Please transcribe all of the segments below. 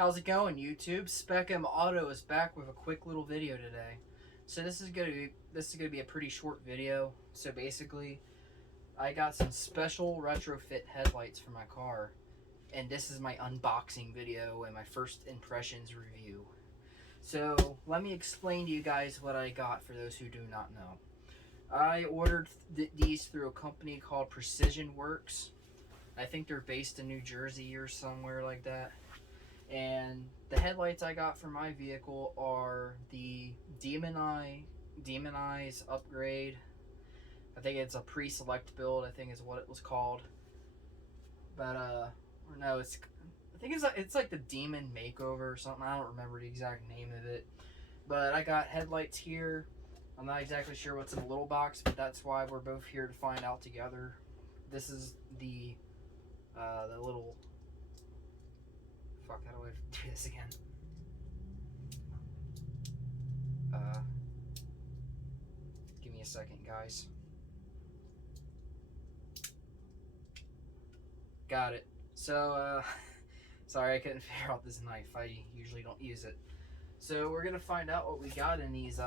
How's it going, YouTube? Spec'em Auto is back with a quick little video today. So this is gonna be a pretty short video. So basically, I got some special retrofit headlights for my car, and this is my unboxing video and my first impressions review. So let me explain to you guys what I got for those who do not know. I ordered these through a company called PrecisionWorkz. I think they're based in New Jersey or somewhere like that. And the headlights I got for my vehicle are the Demon Eyes upgrade. I think it's a pre-select build, I think is what it was called. But or no, I think it's like the Demon Makeover or something. I don't remember the exact name of it. But I got headlights here. I'm not exactly sure what's in the little box, but that's why we're both here to find out together. This is the little... Fuck, how do I do this again? Give me a second, guys. Got it. So, sorry I couldn't figure out this knife. I usually don't use it. So we're gonna find out what we got in these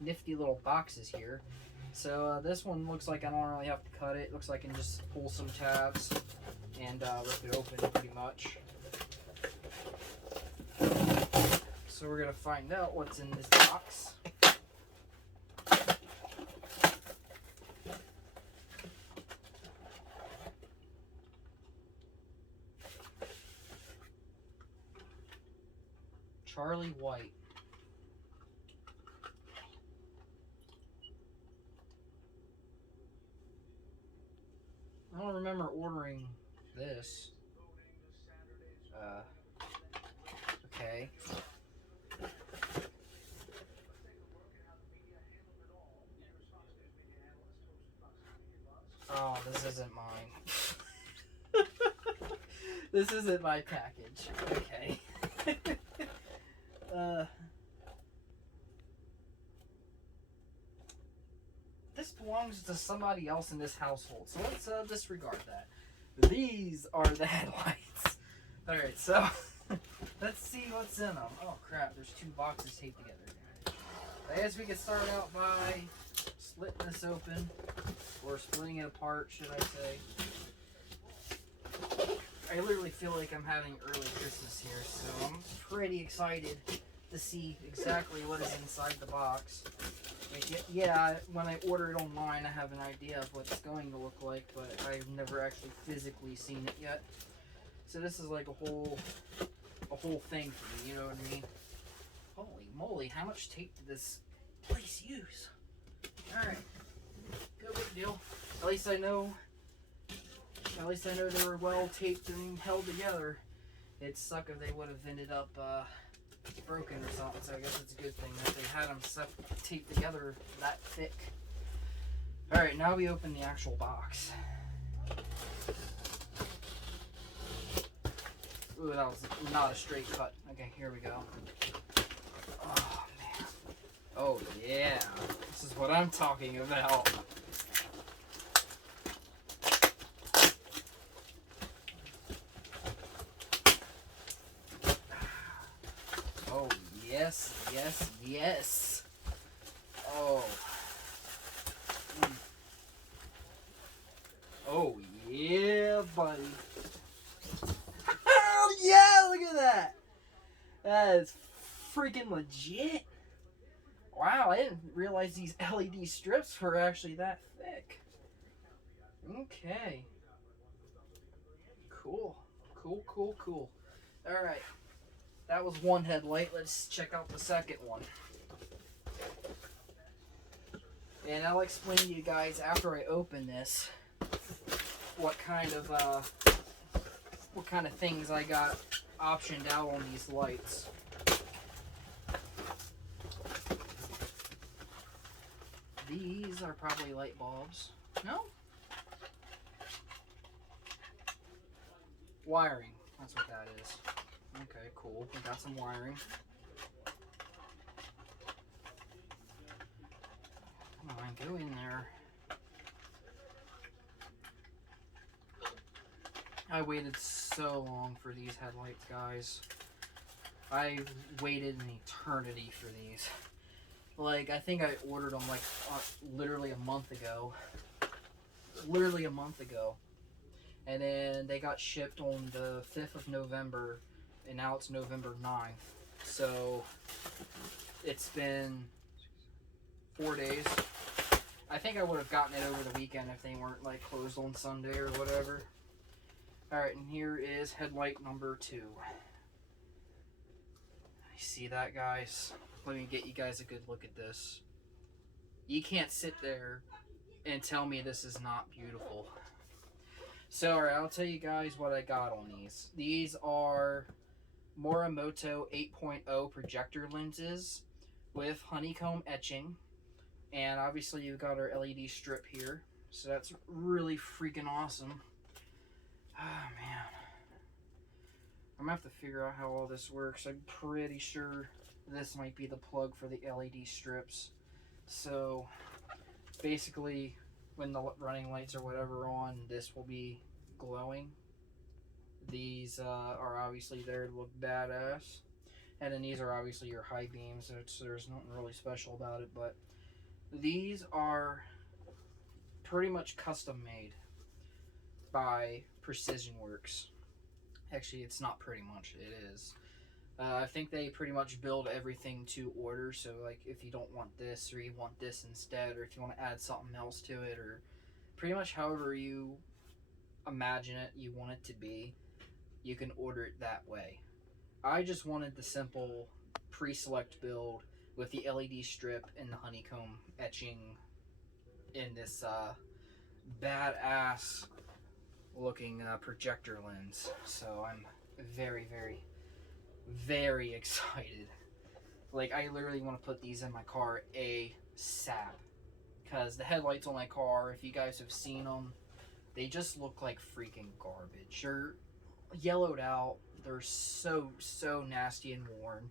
nifty little boxes here. So this one looks like I don't really have to cut it. It looks like I can just pull some tabs and rip it open pretty much. So we're gonna find out what's in this box. Charlie White. I don't remember ordering this. Okay. Oh, this isn't mine. This isn't my package. Okay. This belongs to somebody else in this household, so let's disregard that. These are the headlights. Alright, so let's see what's in them. Oh crap, there's two boxes taped together. I guess we could start out by splitting this open, or splitting it apart, should I say. I literally feel like I'm having early Christmas here, so I'm pretty excited to see exactly what is inside the box. Like, yeah, when I order it online, I have an idea of what it's going to look like, but I've never actually physically seen it yet. So this is like a whole thing for me, you know what I mean? Holy moly, how much tape did this place use? Alright, no big deal. At least I know they were well taped and held together. It'd suck if they would have ended up broken or something, so I guess it's a good thing that they had them taped together that thick. Alright, now we open the actual box. Ooh, that was not a straight cut. Okay, here we go. Oh, man. Oh, yeah. This is what I'm talking about. Oh, yes, yes, yes. Oh. Oh, yeah, buddy. Hell yeah, look at that. That is freaking legit. Wow, I didn't realize these LED strips were actually that thick. Okay. Cool. Cool. Alright. That was one headlight. Let's check out the second one. And I'll explain to you guys after I open this what kind of things I got optioned out on these lights. These are probably light bulbs. No? Wiring. That's what that is. Okay, cool. We got some wiring. Come on, go in there. I waited so long for these headlights, guys. I waited an eternity for these. Like, I think I ordered them like literally a month ago. Literally a month ago. And then they got shipped on the 5th of November, and now it's November 9th. So it's been 4 days. I think I would have gotten it over the weekend if they weren't like closed on Sunday or whatever. Alright, and here is headlight number 2. You see that, guys? Let me get you guys a good look at this. You can't sit there and tell me this is not beautiful. So, alright, I'll tell you guys what I got on these. These are Morimoto 8.0 projector lenses with honeycomb etching. And obviously you've got our LED strip here. So that's really freaking awesome. Oh, man. I'm going to have to figure out how all this works. I'm pretty sure this might be the plug for the LED strips. So, basically, when the running lights or whatever are on, this will be glowing. These are obviously there to look badass. And then these are obviously your high beams. There's nothing really special about it, but these are pretty much custom made by PrecisionWorkz. Actually, it's not pretty much, it is. I think they pretty much build everything to order, so like if you don't want this or you want this instead, or if you want to add something else to it, or pretty much however you imagine it, you want it to be, you can order it that way. I just wanted the simple pre-select build with the LED strip and the honeycomb etching in this badass looking projector lens. So I'm very, very, very excited. Like, I literally want to put these in my car ASAP, because the headlights on my car, if you guys have seen them, they just look like freaking garbage. They're yellowed out. They're so nasty and worn,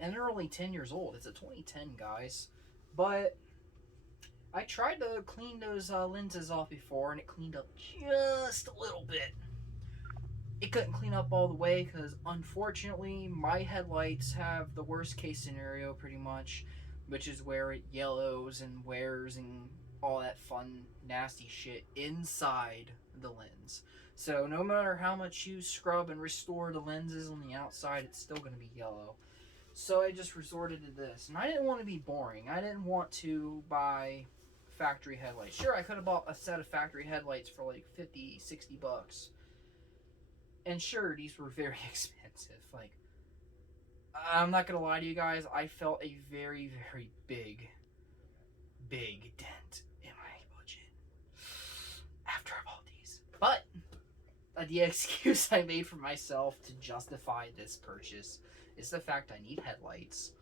and they're only 10 years old. It's a 2010, guys. But I tried to clean those lenses off before, and it cleaned up just a little bit. It couldn't clean up all the way because, unfortunately, my headlights have the worst case scenario pretty much, which is where it yellows and wears and all that fun, nasty shit inside the lens. So no matter how much you scrub and restore the lenses on the outside, it's still going to be yellow. So I just resorted to this. And I didn't want to be boring. I didn't want to buy factory headlights. Sure, I could have bought a set of factory headlights for like 50, 60 bucks. And sure, these were very expensive. Like, I'm not going to lie to you guys, I felt a very, very big dent in my budget after I bought these. But the excuse I made for myself to justify this purchase is the fact I need headlights,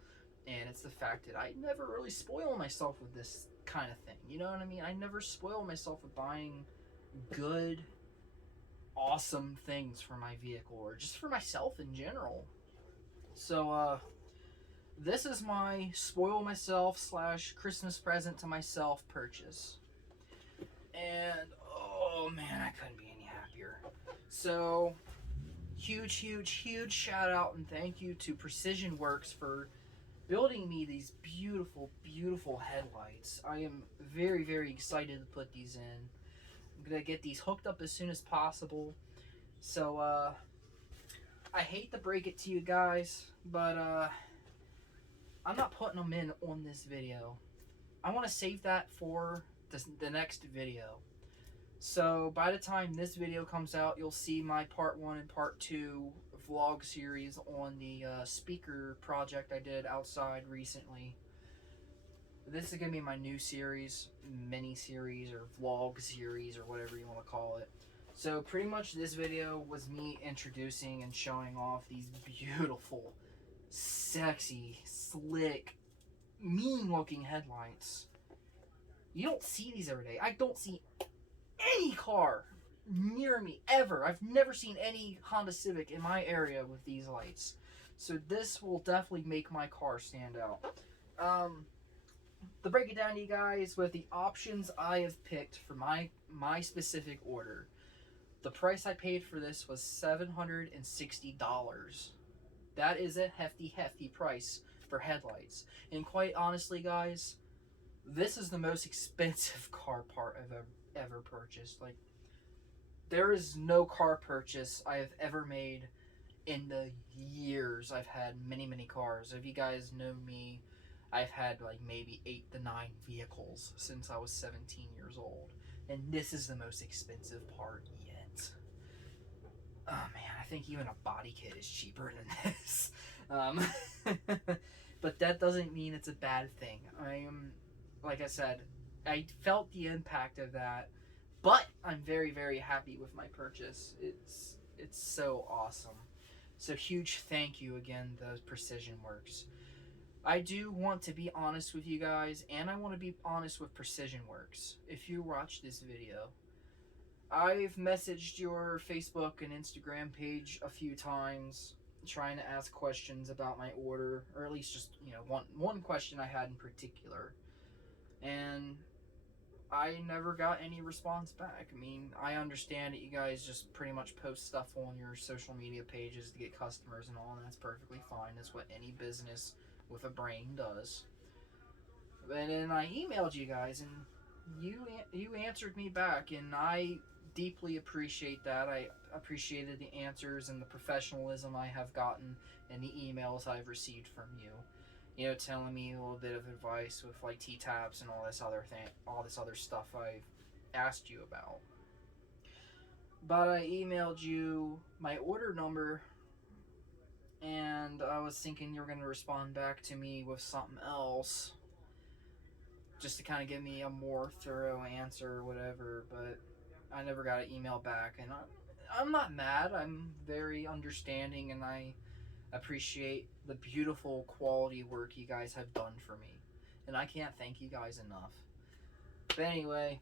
and it's the fact that I never really spoil myself with this kind of thing. You know what I mean? I never spoil myself with buying good, awesome things for my vehicle, or just for myself in general. So, this is my spoil myself / Christmas present to myself purchase. And, oh man, I couldn't be any happier. So, huge shout out and thank you to PrecisionWorkz for building me these beautiful headlights. I am very excited to put these in. I'm gonna get these hooked up as soon as possible. So, I hate to break it to you guys, but I'm not putting them in on this video. I want to save that for the next video. So by the time this video comes out, you'll see my part 1 and part 2 vlog series on the speaker project I did outside recently. This is going to be my new series, mini series or vlog series or whatever you want to call it. So pretty much this video was me introducing and showing off these beautiful, sexy, slick, mean looking headlights. You don't see these every day. I don't see any car near me ever. I've never seen any Honda Civic in my area with these lights. So this will definitely make my car stand out. To break it down to you guys, with the options I have picked for my specific order, the price I paid for this was $760. That is a hefty price for headlights. And quite honestly, guys, this is the most expensive car part I've ever purchased. Like, there is no car purchase I have ever made in the years I've had many cars. If you guys know me, I've had like maybe 8 to 9 vehicles since I was 17 years old. And this is the most expensive part yet. Oh man, I think even a body kit is cheaper than this. But that doesn't mean it's a bad thing. Like I said, I felt the impact of that, but I'm very happy with my purchase. It's so awesome. So huge thank you again, the PrecisionWorkz. I do want to be honest with you guys, and I want to be honest with PrecisionWorkz. If you watch this video, I've messaged your Facebook and Instagram page a few times trying to ask questions about my order, or at least just, one question I had in particular. And I never got any response back. I mean, I understand that you guys just pretty much post stuff on your social media pages to get customers and all, and that's perfectly fine. That's what any business with a brain does. And then I emailed you guys, and you answered me back, and I deeply appreciate that. I appreciated the answers and the professionalism I have gotten and the emails I've received from you. Telling me a little bit of advice with like T-taps and all this other stuff I've asked you about. But I emailed you my order number, and I was thinking you were going to respond back to me with something else, just to kind of give me a more thorough answer or whatever, but I never got an email back, and I'm not mad. I'm very understanding, and I appreciate the beautiful quality work you guys have done for me, and I can't thank you guys enough. But anyway,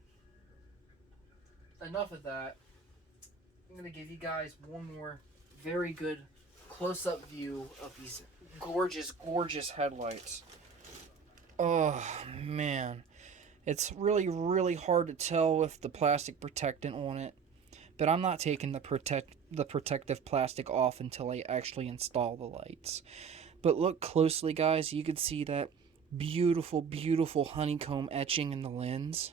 enough of that. I'm going to give you guys one more very good close-up view of these gorgeous headlights. Oh man, it's really hard to tell with the plastic protectant on it, but I'm not taking the protective plastic off until I actually install the lights. But look closely, guys. You can see that beautiful honeycomb etching in the lens,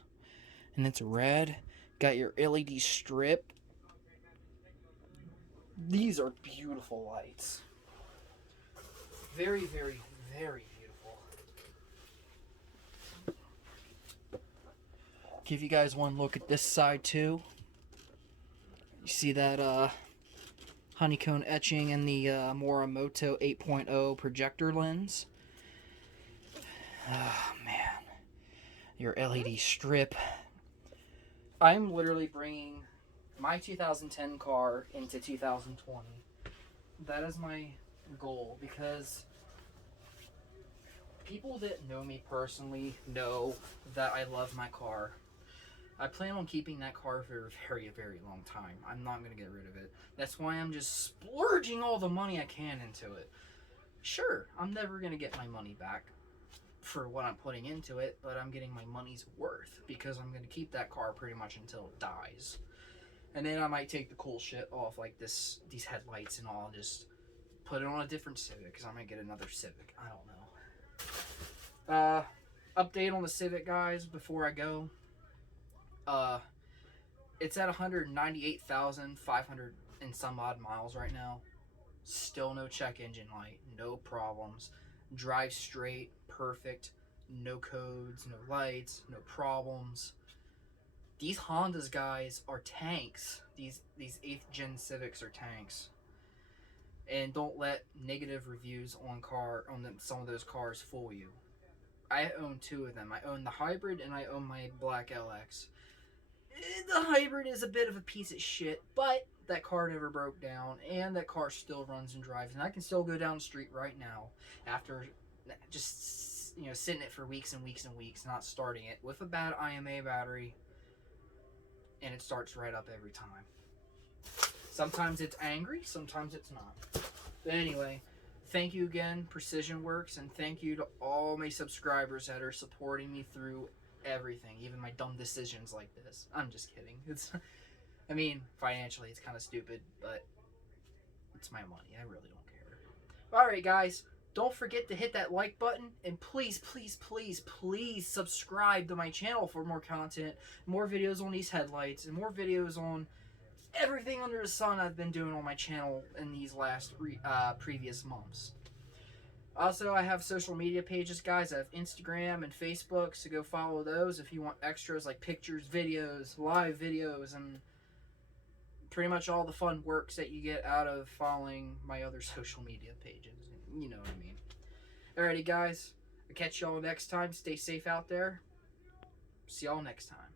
and it's red. Got your LED strip. These are beautiful lights. Very beautiful. Give you guys one look at this side too. You see that honeycomb etching in the Morimoto 8.0 projector lens. Oh man, your LED strip. I'm literally bringing my 2010 car into 2020. That is my goal, because people that know me personally know that I love my car. I plan on keeping that car for a very long time. I'm not going to get rid of it. That's why I'm just splurging all the money I can into it. Sure, I'm never going to get my money back for what I'm putting into it, but I'm getting my money's worth, because I'm going to keep that car pretty much until it dies. And then I might take the cool shit off, like these headlights and all, and just put it on a different Civic, because I might get another Civic. I don't know. Update on the Civic, guys, before I go. It's at 198,500 and some odd miles right now. Still no check engine light, no problems. Drive straight, perfect, no codes, no lights, no problems. These Hondas, guys, are tanks. These 8th gen Civics are tanks. And don't let negative reviews on some of those cars fool you. I own 2 of them. I own the hybrid and I own my black LX. The hybrid is a bit of a piece of shit, but that car never broke down, and that car still runs and drives, and I can still go down the street right now after just sitting it for weeks and weeks, not starting it with a bad IMA battery, and it starts right up every time. Sometimes it's angry, sometimes it's not. But anyway, thank you again, PrecisionWorkz, and thank you to all my subscribers that are supporting me through everything, even my dumb decisions like this. I'm just kidding. Financially it's kind of stupid, but it's my money. I really don't care. Alright, guys. Don't forget to hit that like button, and please, please, please, please subscribe to my channel for more content, more videos on these headlights, and more videos on everything under the sun I've been doing on my channel in these last previous months. Also, I have social media pages, guys. I have Instagram and Facebook, so go follow those if you want extras like pictures, videos, live videos, and pretty much all the fun works that you get out of following my other social media pages. You know what I mean. Alrighty, guys. I'll catch y'all next time. Stay safe out there. See y'all next time.